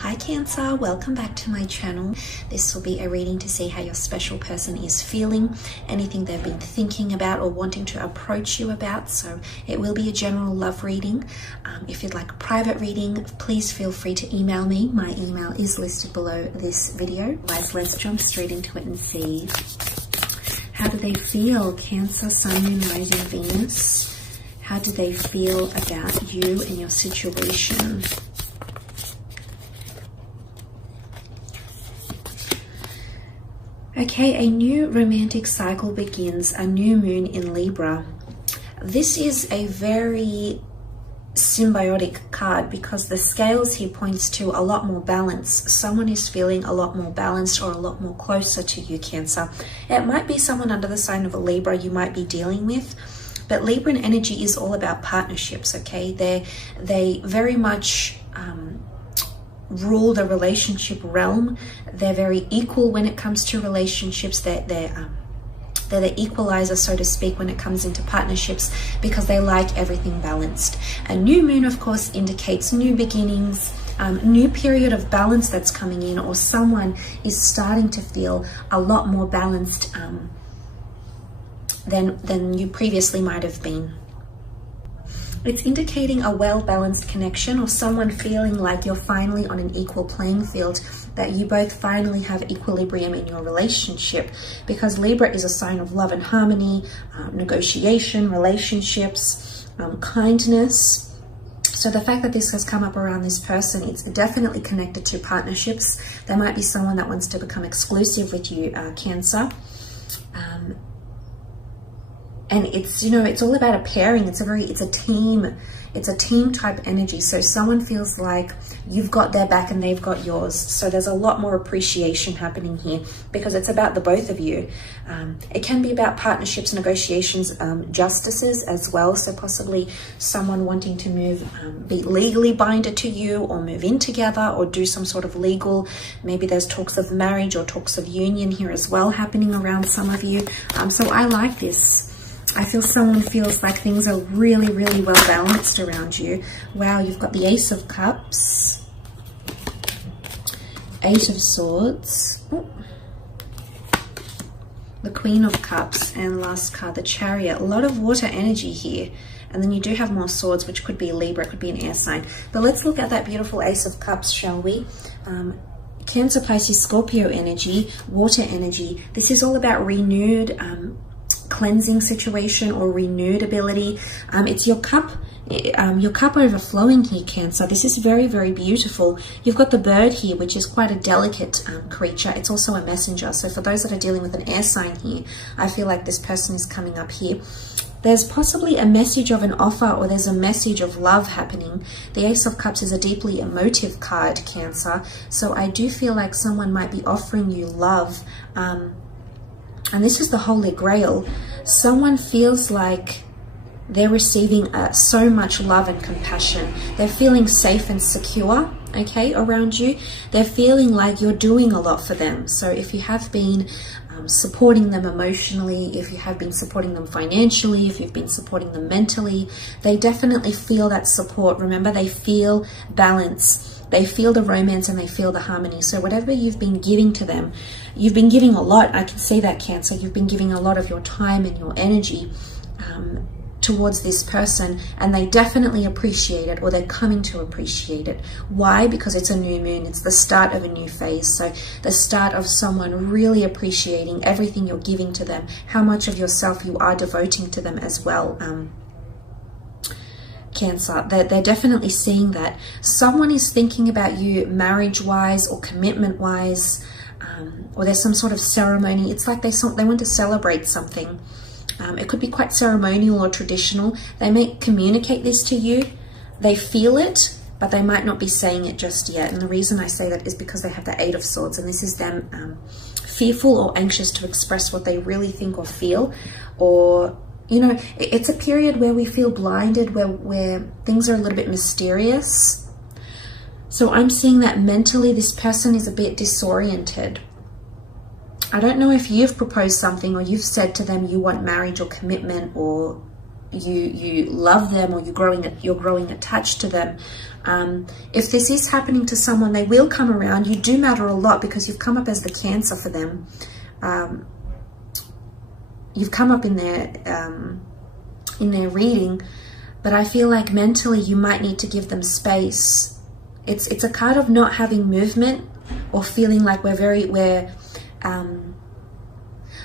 Hi Cancer, welcome back to my channel. This will be a reading to see how your special person is feeling, anything they've been thinking about or wanting to approach you about. So it will be a general love reading. If you'd like a private reading, please feel free to email me. My email is listed below this video. Guys, let's jump straight into it and see. How do they feel? Cancer, Sun, Moon, Rising, Venus. How do they feel about you and your situation? Okay, a new romantic cycle begins, a new moon in Libra. This is a very symbiotic card because the scales here points to a lot more balance. Someone is feeling a lot more balanced or a lot more closer to you, Cancer. It might be someone under the sign of a Libra you might be dealing with, but Libran energy is all about partnerships, okay? They very much rule the relationship realm. They're very equal when it comes to relationships. They're the equalizer, so to speak, when it comes into partnerships because they like everything balanced. A new moon, of course, indicates new beginnings, new period of balance that's coming in, or someone is starting to feel a lot more balanced than you previously might have been. It's indicating a well-balanced connection or someone feeling like you're finally on an equal playing field, that you both finally have equilibrium in your relationship, because Libra is a sign of love and harmony, negotiation, relationships, kindness. So the fact that this has come up around this person, it's definitely connected to partnerships. There might be someone that wants to become exclusive with you, Cancer. And it's, you know, it's all about a pairing. It's a team type energy. So someone feels like you've got their back and they've got yours. So there's a lot more appreciation happening here because it's about the both of you. It can be about partnerships, negotiations, justices as well. So possibly someone wanting to move, be legally binded to you, or move in together, or do some sort of legal, maybe there's talks of marriage or talks of union here as well happening around some of you. So I like this. I feel someone feels like things are really, really well balanced around you. Wow, you've got the Ace of Cups, Eight of Swords, the Queen of Cups, and last card, the Chariot. A lot of water energy here. And then you do have more swords, which could be Libra, it could be an air sign. But let's look at that beautiful Ace of Cups, shall we? Cancer, Pisces, Scorpio energy, water energy. This is all about renewed cleansing situation or renewed ability. It's your cup overflowing here, Cancer. This is very, very beautiful. You've got the bird here, which is quite a delicate creature. It's also a messenger. So for those that are dealing with an air sign here, I feel like this person is coming up here. There's possibly a message of an offer, or there's a message of love happening. The Ace of Cups is a deeply emotive card, Cancer. So I do feel like someone might be offering you love. And this is the Holy Grail. Someone feels like they're receiving so much love and compassion. They're feeling safe and secure, okay, around you. They're feeling like you're doing a lot for them. So if you have been supporting them emotionally, if you have been supporting them financially, if you've been supporting them mentally, they definitely feel that support. Remember, they feel balance. They feel the romance and they feel the harmony. So whatever you've been giving to them, you've been giving a lot. I can see that, Cancer. You've been giving a lot of your time and your energy towards this person, and they definitely appreciate it, or they're coming to appreciate it. Why? Because it's a new moon. It's the start of a new phase. So the start of someone really appreciating everything you're giving to them, how much of yourself you are devoting to them as well. Cancer, they're definitely seeing that. Someone is thinking about you marriage-wise or commitment-wise, or there's some sort of ceremony. It's like they want to celebrate something. It could be quite ceremonial or traditional. They may communicate this to you. They feel it, but they might not be saying it just yet. And the reason I say that is because they have the Eight of Swords, and this is them fearful or anxious to express what they really think or feel, or you know, it's a period where we feel blinded, where things are a little bit mysterious. So I'm seeing that mentally this person is a bit disoriented. I don't know if you've proposed something or you've said to them you want marriage or commitment or you love them, or you're growing attached to them. If this is happening to someone, they will come around. You do matter a lot because you've come up as the Cancer for them. You've come up in their reading, but I feel like mentally you might need to give them space. It's a card of not having movement, or feeling like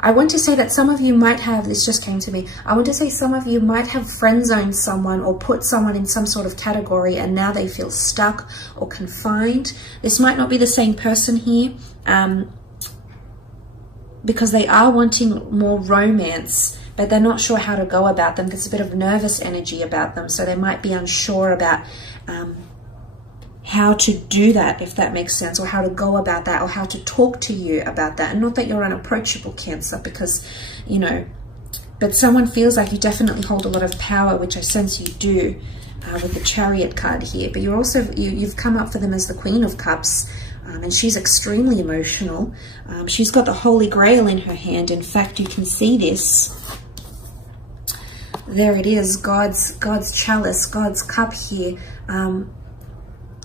I want to say that some of you might have, this just came to me, I want to say some of you might have friend zoned someone or put someone in some sort of category, and now they feel stuck or confined. This might not be the same person here, because they are wanting more romance, but they're not sure how to go about them. There's a bit of nervous energy about them, so they might be unsure about how to do that, if that makes sense, or how to go about that, or how to talk to you about that. And not that you're unapproachable, Cancer, because, you know, but someone feels like you definitely hold a lot of power, which I sense you do with the Chariot card here. But you're also, you've come up for them as the Queen of Cups, and she's extremely emotional. She's got the Holy Grail in her hand. In fact, you can see this. There it is, God's chalice, God's cup here.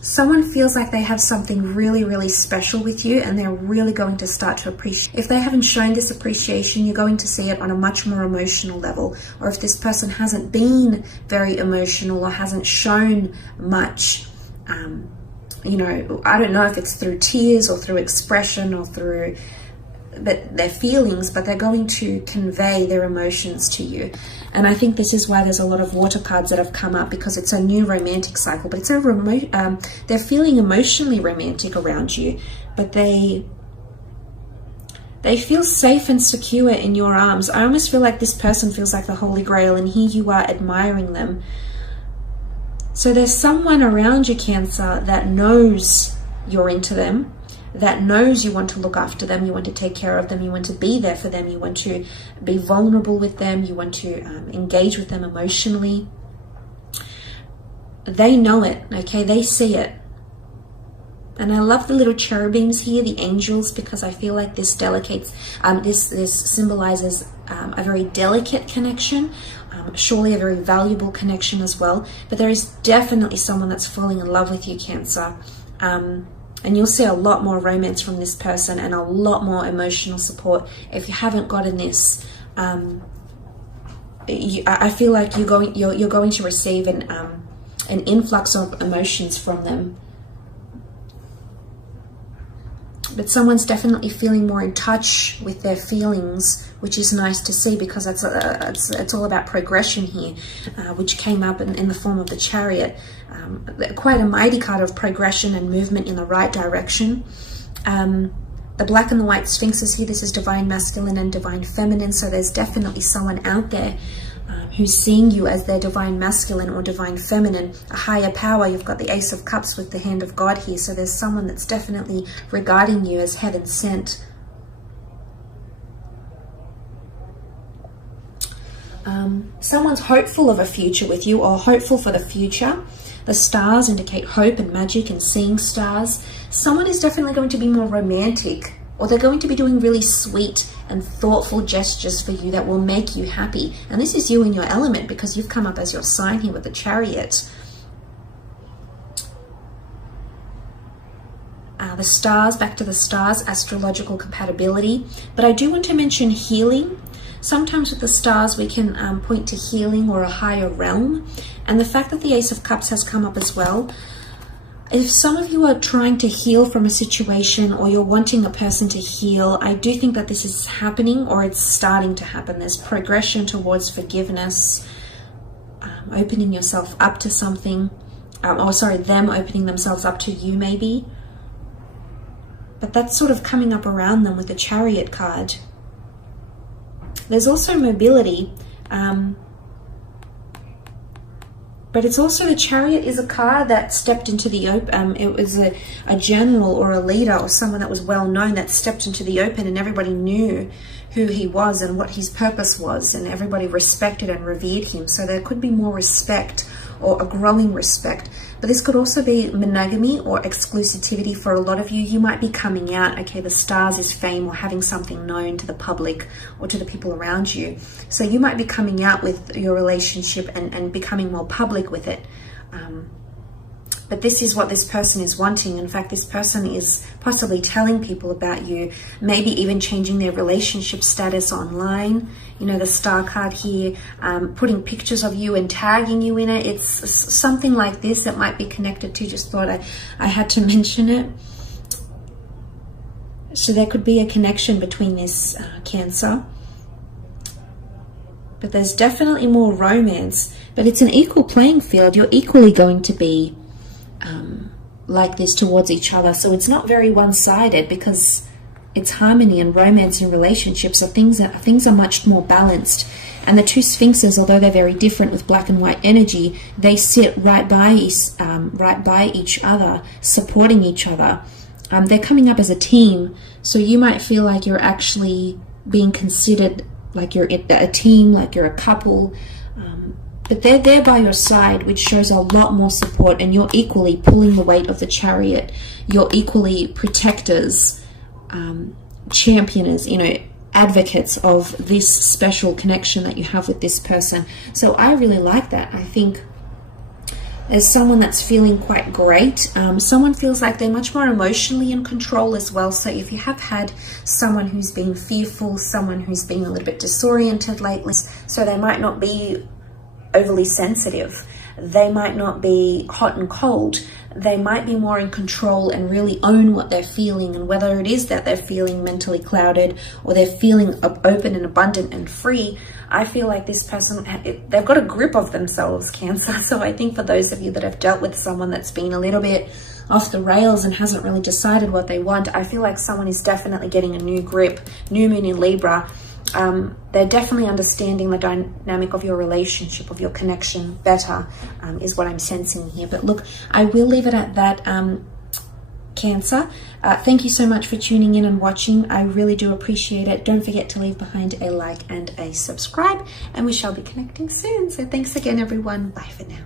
Someone feels like they have something really, really special with you, and they're really going to start to appreciate. If they haven't shown this appreciation, you're going to see it on a much more emotional level. Or if this person hasn't been very emotional or hasn't shown much, you know, I don't know if it's through tears or through expression or through their feelings, but they're going to convey their emotions to you. And I think this is why there's a lot of water cards that have come up, because it's a new romantic cycle. But it's they're feeling emotionally romantic around you, but they feel safe and secure in your arms. I almost feel like this person feels like the Holy Grail, and here you are admiring them. So there's someone around you, Cancer, that knows you're into them, that knows you want to look after them, you want to take care of them, you want to be there for them, you want to be vulnerable with them, you want to engage with them emotionally. They know it, okay? They see it. And I love the little cherubims here, the angels, because I feel like this this symbolizes a very delicate connection, surely a very valuable connection as well. But there is definitely someone that's falling in love with you, Cancer. And you'll see a lot more romance from this person, and a lot more emotional support. If you haven't gotten this, I feel like you're going to receive an influx of emotions from them. But someone's definitely feeling more in touch with their feelings, which is nice to see, because it's all about progression here, which came up in the form of the Chariot. Quite a mighty card of progression and movement in the right direction. The black and the white sphinxes here, this is divine masculine and divine feminine, so there's definitely someone out there who's seeing you as their divine masculine or divine feminine, a higher power. You've got the Ace of Cups with the hand of God here, so there's someone that's definitely regarding you as heaven sent. Someone's hopeful of a future with you, or hopeful for the future. The stars indicate hope and magic and seeing stars. Someone is definitely going to be more romantic, or they're going to be doing really sweet and thoughtful gestures for you that will make you happy. And this is you in your element, because you've come up as your sign here with the Chariot. The stars, back to the stars, astrological compatibility. But I do want to mention healing. Sometimes with the stars we can point to healing or a higher realm. And the fact that the Ace of Cups has come up as well, if some of you are trying to heal from a situation, or you're wanting a person to heal, I do think that this is happening, or it's starting to happen. There's progression towards forgiveness, opening yourself up to something, them opening themselves up to you maybe. But that's sort of coming up around them with the Chariot card. There's also mobility, but it's also, the Chariot is a card that stepped into the open. It was a general or a leader or someone that was well known that stepped into the open, and everybody knew who he was and what his purpose was, and everybody respected and revered him. So there could be more respect or a growing respect. But this could also be monogamy or exclusivity for a lot of you. You might be coming out, okay, the stars is fame or having something known to the public or to the people around you. So you might be coming out with your relationship and becoming more public with it. But this is what this person is wanting. In fact, this person is possibly telling people about you, maybe even changing their relationship status online. You know, the star card here, putting pictures of you and tagging you in it. It's something like this that might be connected to. Just thought I had to mention it. So there could be a connection between this Cancer. But there's definitely more romance. But it's an equal playing field. You're equally going to be like this towards each other. So it's not very one-sided, because it's harmony and romance in relationships. So things are much more balanced. And the two sphinxes, although they're very different with black and white energy, they sit right by each other, supporting each other. They're coming up as a team. So you might feel like you're actually being considered like you're a team, like you're a couple. But they're there by your side, which shows a lot more support, and you're equally pulling the weight of the Chariot. You're equally protectors, championers, you know, advocates of this special connection that you have with this person. So I really like that. I think as someone that's feeling quite great, someone feels like they're much more emotionally in control as well. So if you have had someone who's been fearful, someone who's been a little bit disoriented lately, so they might not be overly sensitive, they might not be hot and cold, they might be more in control and really own what they're feeling, and whether it is that they're feeling mentally clouded or they're feeling open and abundant and free, I feel like this person, they've got a grip of themselves, Cancer. So I think for those of you that have dealt with someone that's been a little bit off the rails and hasn't really decided what they want, I feel like someone is definitely getting a new grip. New moon in Libra. They're definitely understanding the dynamic of your relationship, of your connection better, is what I'm sensing here. But look, I will leave it at that, Cancer. Thank you so much for tuning in and watching. I really do appreciate it. Don't forget to leave behind a like and a subscribe, and we shall be connecting soon. So thanks again, everyone. Bye for now.